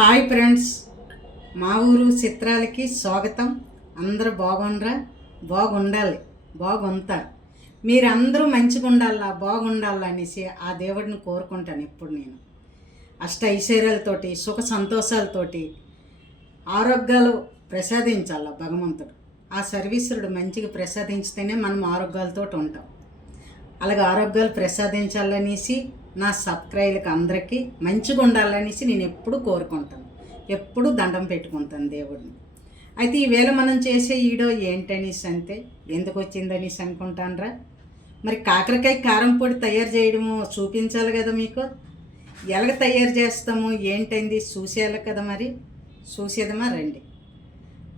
Hi friends. మా ఊరు చిత్రాలకి స్వాగతం. అందరూ బాగుండరా? బాగుండాలి. బాగుంటారు. మీరందరూ మంచిగా ఉండాలా బాగుండాలా అనేసి ఆ దేవుడిని కోరుకుంటాను ఎప్పుడు నేను. అష్ట ఐశ్వర్యాలతోటి సుఖ సంతోషాలతోటి ఆరోగ్యాలు ప్రసాదించాల భగవంతుడు? ఆ సర్వీసుడు మంచిగా ప్రసాదించితేనే మనం ఆరోగ్యాలతో ఉంటాం. అలాగే ఆరోగ్యాలు ప్రసాదించాలనేసి నా సబ్స్క్రైబర్కి అందరికీ మంచిగా ఉండాలనేసి నేను ఎప్పుడు కోరుకుంటాను. ఎప్పుడు దండం పెట్టుకుంటాను దేవుడిని. అయితే ఈవేళ మనం చేసే ఈడో ఏంటనేసి అంతే ఎందుకు వచ్చిందనేసి అనుకుంటానరా? మరి కాకరకాయ కారం పొడి తయారు చేయడము చూపించాలి కదా మీకు? ఎలాగ తయారు చేస్తాము? ఏంటైంది? చూసేయాలి కదా మరి? చూసేదమా రండి.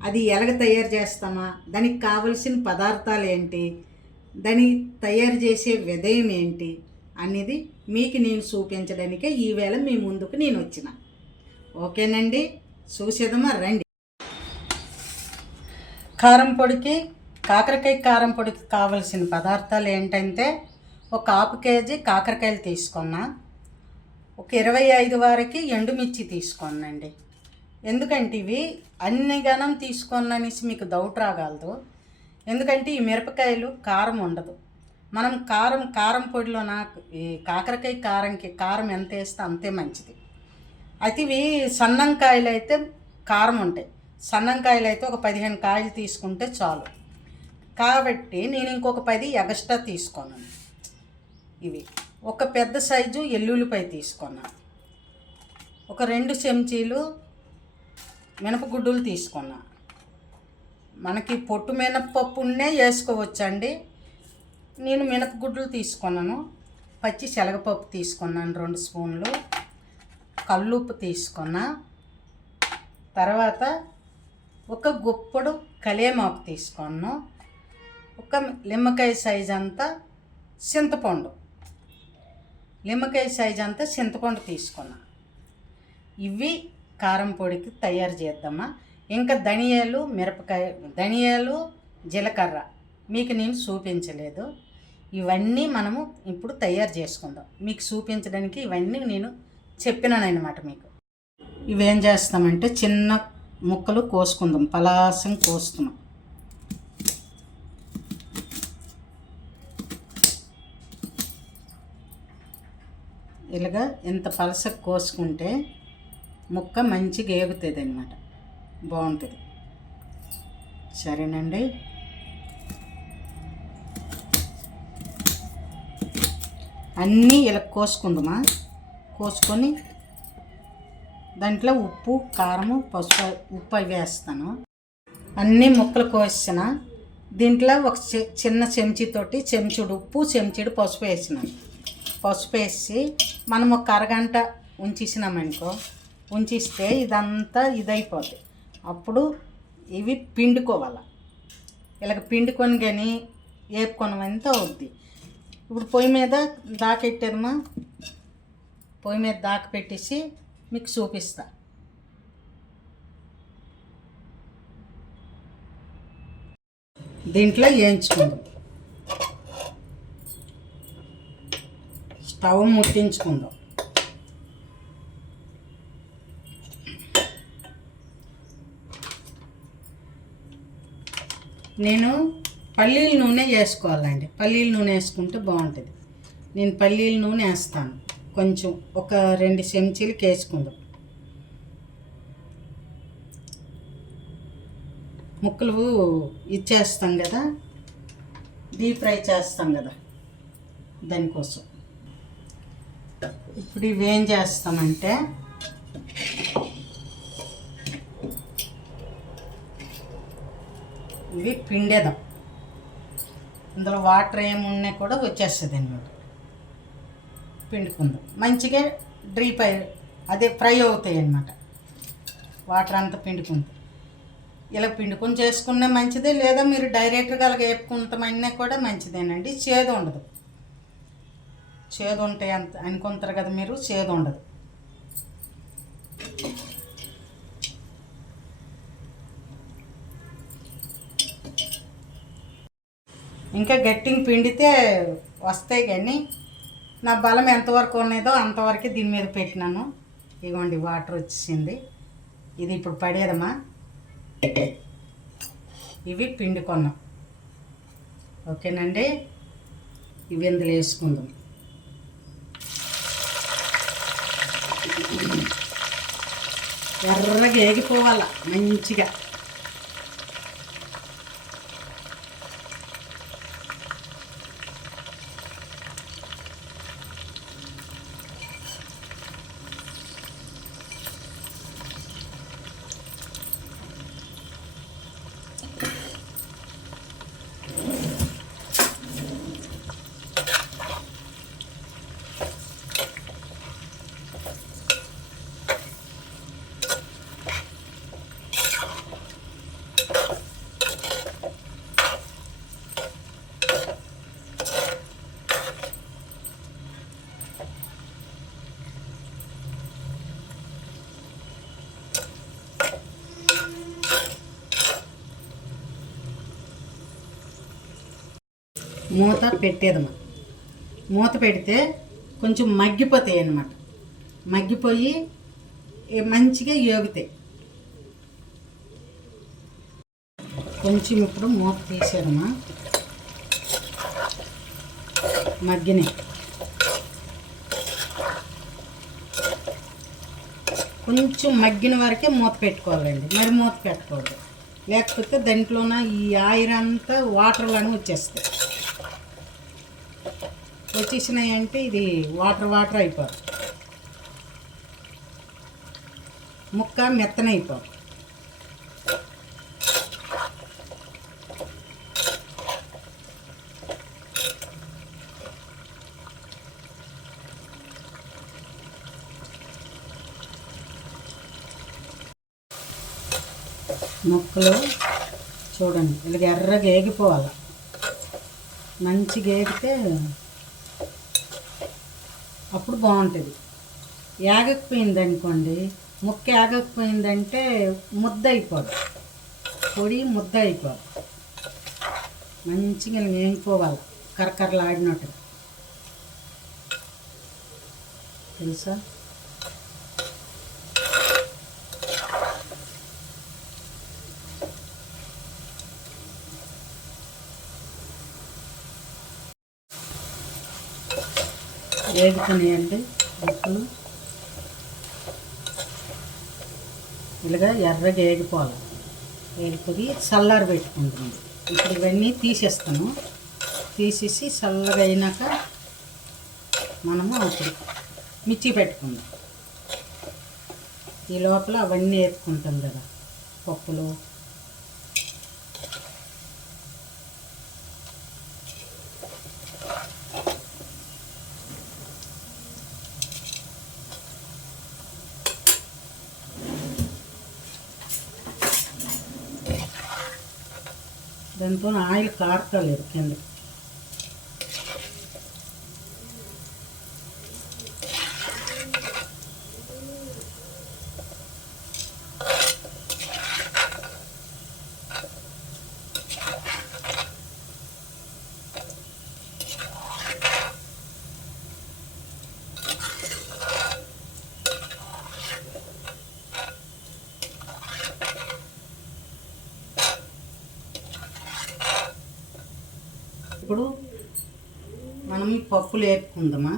అది ఎలాగ తయారు చేస్తామా? దానికి కావలసిన పదార్థాలు ఏంటి? దాన్ని తయారు చేసే విధయం ఏంటి? అనేది మీకు నేను చూపించడానికే ఈవేళ మీ ముందుకు నేను వచ్చిన. ఓకేనండి? చూసేదమా రండి. కారం పొడికి కాకరకాయ కారం పొడికి కావలసిన పదార్థాలు ఏంటంటే ఒక హాఫ్ కేజీ కాకరకాయలు తీసుకున్నా ఒక ఇరవై ఐదు వారికి ఎండుమిర్చి తీసుకున్నాండి ఎందుకంటే ఇవి అన్ని గణం తీసుకున్ననేసి మీకు డౌట్ రాగలదు. ఎందుకంటే ఈ మిరపకాయలు కారం ఉండదు. మనం కారం కారం పొడిలో నాకు ఈ కాకరకాయ కారంకి కారం ఎంత వేస్తే అంతే మంచిది. అయితే ఇవి సన్నంకాయలు అయితే కారం ఉంటాయి. సన్నంకాయలు అయితే ఒక పదిహేను కాయలు తీసుకుంటే చాలు. కాబట్టి నేను ఇంకొక పది ఎగస్ట్రా తీసుకున్నాను ఇవి ఒక పెద్ద సైజు ఎల్లుల్లిపాయ తీసుకున్నాను ఒక రెండు చెంచీలు మినపగుడ్డులు తీసుకున్నా. మనకి పొట్టు మినపప్పునే వేసుకోవచ్చండి. నేను మినపగుడ్లు తీసుకున్నాను. పచ్చి శనగపప్పు తీసుకున్నాను రెండు స్పూన్లు. కల్లుప్పు తీసుకున్నా. తర్వాత ఒక గుప్పడు కలేమాకు తీసుకున్నాను. ఒక నిమ్మకాయ సైజ్ అంతా చింతపండు. నిమ్మకాయ సైజ్ అంతా చింతపండు తీసుకున్నా. ఇవి కారం పొడికి తయారు చేద్దామా? ఇంకా ధనియాలు మిరపకాయ ధనియాలు జీలకర్ర. మీకు నేను చూపించలేదు. ఇవన్నీ మనము ఇప్పుడు తయారు చేసుకుందాం. మీకు చూపించడానికి ఇవన్నీ నేను చెప్పినానమాట మీకు. ఇవేం చేస్తామంటే చిన్న ముక్కలు కోసుకుందాం. పలాసం కోస్తున్నాం. ఇలాగా ఇంత పలస కోసుకుంటే ముక్క మంచిగా ఏగుతుంది అనమాట బాగుంటుంది. సరేనండి. అన్నీ ఇలా కోసుకుందామా? కోసుకొని దాంట్లో ఉప్పు కారము పసుపు ఉప్పు అవి వేస్తాను. అన్నీ ముక్కలు కోసిన దీంట్లో ఒక చిన్న చెంచీతోటి చెంచుడు ఉప్పు చెంచుడు పసుపు వేసినాను పసుపు వేసి మనం ఒక అరగంట ఉంచేసినామనుకో ఉంచిస్తే ఇదంతా ఇదైపోద్ది. అప్పుడు ఇవి పిండుకోవాలి. ఇలాగ పిండుకొని కానీ వేపుకొనమంతా అవుద్ది. ఇప్పుడు పొయ్యి మీద దాకెట్టారమ్మా పొయ్యి మీద దాక పెట్టేసి మీకు చూపిస్తా. దీంట్లో వేయించుకుందాం. స్టవ్ ముట్టించుకుందాం. నేను పల్లీల నూనె వేసుకోవాలండి. పల్లీల నూనె వేసుకుంటే బాగుంటుంది. నేను పల్లీల నూనె వేస్తాను. కొంచెం ఒక రెండు చెంచీలకి వేసుకుందాం ముక్కలు ఇచ్చేస్తాం కదా. డీప్ ఫ్రై చేస్తాం కదా. దానికోసం. ఇప్పుడు ఇవి ఏం చేస్తామంటే ఇవి పిండేదాం ఇందులో వాటర్ ఏమున్నా కూడా వచ్చేస్తుంది అనమాట పిండుకుందాం. మంచిగా డ్రీప్ అయ్యి అదే ఫ్రై అవుతాయి అన్నమాట. వాటర్ అంతా పిండుకుంది. ఇలా పిండుకొని చేసుకున్నా మంచిదే లేదా మీరు డైరెక్ట్గా అలాగ వేపుకుంటామన్నా కూడా మంచిదేనండి. చేదు ఉండదు. చేదు ఉంటాయి అంత అనుకుంటారు కదా మీరు చేదు ఉండదు. ఇంకా గట్టిగా పిండితే వస్తాయి కానీ నా బలం ఎంతవరకు ఉన్నదో అంతవరకు దీని మీద పెట్టినాను. ఇగోండి వాటర్ వచ్చేసింది. ఇది ఇప్పుడు పడేదమ్మా. ఇవి పిండి కొన్నాం. ఓకేనండి? ఇవి ఇందులో వేసుకుందాం. ఎర్రగా ఏగిపోవాల మంచిగా. మూత పెట్టేదమ్మా మూత పెడితే కొంచెం మగ్గిపోతాయి అన్నమాట. మగ్గిపోయి మంచిగా యోగుతాయి కొంచెం ఇప్పుడు మూత తీసేదమ్మా. మగ్గినాయి. కొంచెం మగ్గిన వరకే మూత పెట్టుకోవాలండి. మరి మూత పెట్టకూడదు. లేకపోతే దాంట్లోన ఈ ఆయిర్ అంతా వాటర్లోనే వచ్చేస్తాయి. వచ్చేసినాయి అంటే ఇది వాటర్ వాటర్ అయిపోదు. ముక్క మెత్తనైపోదు. ముక్కలు చూడండి ఇలాగ ఎర్రగా ఏగిపోవాలి. మంచిగా ఏగితే అప్పుడు బాగుంటుంది. ఏగకపోయింది అనుకోండి ముక్క యాగకపోయిందంటే ముద్ద అయిపోదు పొడి ముద్ద అయిపోదు మంచిగా వేగిపోవాలి కరకరలాడినట్టు. తెలుసా? వేగుతున్నాయండి ముక్కలు. ఇలాగా ఎర్రగా వేగిపోవాలి వేగిపోయి చల్లారి పెట్టుకుంటుంది. ఇప్పుడు ఇవన్నీ తీసేస్తాను. తీసేసి చల్లగా అయినాక మనము అప్పుడు మిర్చి పెట్టుకుందాం. ఈ లోపల అవన్నీ వేసుకుంటాం కదా పప్పులు దాంతో ఆయిల్ కారతలేదు కింద ఇప్పుడు మనం పప్పులు వేపుకుందామా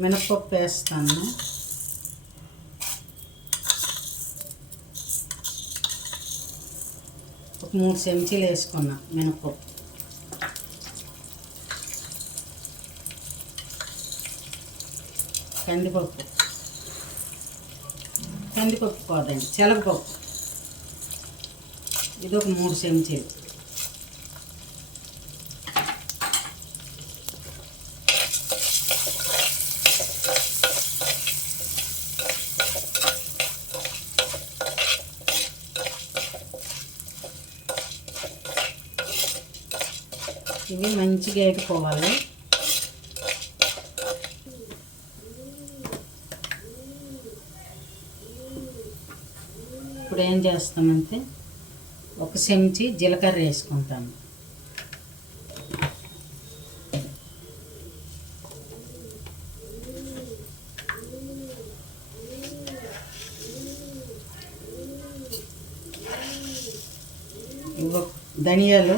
మినపప్పు వేస్తాను. ఒక మూడు చెంచీలు వేసుకున్నా మినప్పప్పు కందిపప్పు. కందిపప్పు కాదండి చెలగపప్పు ఇది ఒక మూడు చెంచాలు ఇవి మంచిగా వేగిపోవాలి ఇప్పుడు ఏం చేస్తామంటే ఒక చెంచి జీలకర్ర వేసుకుంటాను. ధనియాలు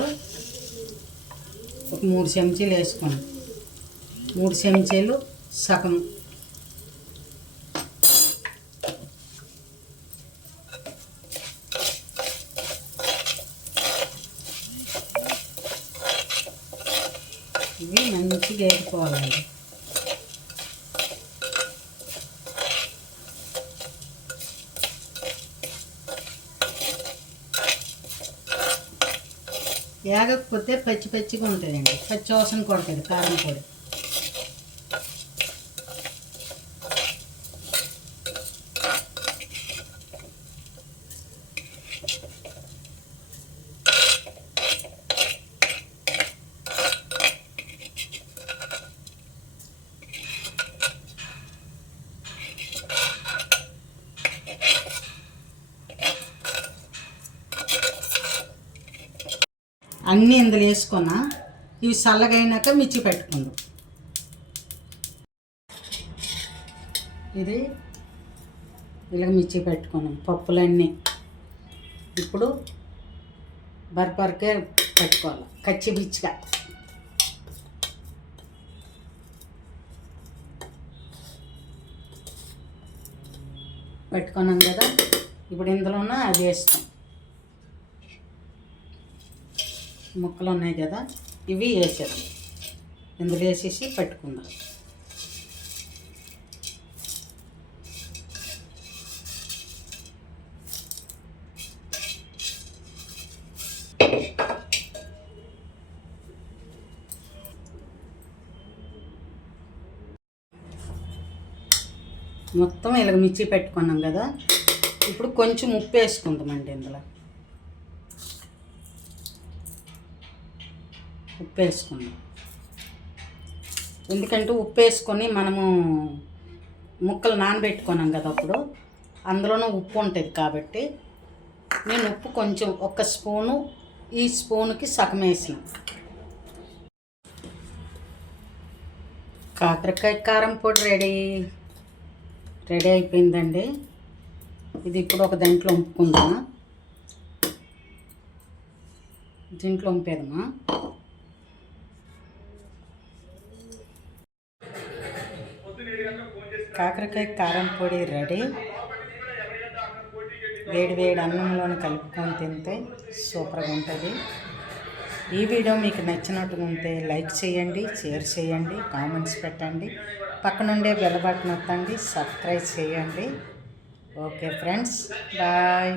ఒక మూడు చెంచీలు వేసుకోండి మూడు చెంచీలు సగం వేసుకోవాలండి ఏగకపోతే పచ్చి పచ్చిగా ఉంటుందండి. పచ్చి వాసన కొడుతుంది కారం పొడి. అన్నీ ఇందులో వేసుకున్నా ఇవి చల్లగైనాక మిర్చి పెట్టుకుందాం. ఇది ఇలా మిర్చి పెట్టుకున్నాం పప్పులన్నీ. ఇప్పుడు బర్బర్కే పెట్టుకోవాలి కచ్చి పిచ్చిగా పెట్టుకున్నాం కదా ఇప్పుడు ఇందులోన అది వేస్తాం. ముక్కలు ఉన్నాయి కదా ఇవి వేసేద్దాం. ఇందులో వేసేసి పెట్టుకుందాం. మొత్తం ఇలా మిర్చి పెట్టుకున్నాం కదా. ఇప్పుడు కొంచెం ఉప్పు వేసుకుందామండి ఇందులో. ఉప్పు వేసుకుందాం ఎందుకంటే ఉప్పు వేసుకొని మనము ముక్కలు నానబెట్టుకున్నాం కదా అప్పుడు అందులోనూ ఉప్పు ఉంటుంది కాబట్టి నేను ఉప్పు కొంచెం ఒక స్పూను ఈ స్పూన్కి సగం వేసిన. కాకరకాయ కారం పొడి రెడీ. రెడీ అయిపోయిందండి. ఇది ఇప్పుడు ఒక దాంట్లో ఉంపుకుందామా? దీంట్లో వంపేదమ్మా కాకరకాయ కారం పొడి రెడీ. వేడి వేడి అన్నంలోని కలుపుకొని తింటే సూపర్గా ఉంటుంది. ఈ వీడియో మీకు నచ్చినట్టుగా ఉంటే లైక్ చేయండి షేర్ చేయండి కామెంట్స్ పెట్టండి. పక్కనుండే బెల్ బటన్ నొక్కండి సబ్స్క్రైబ్ చేయండి. Okay friends bye.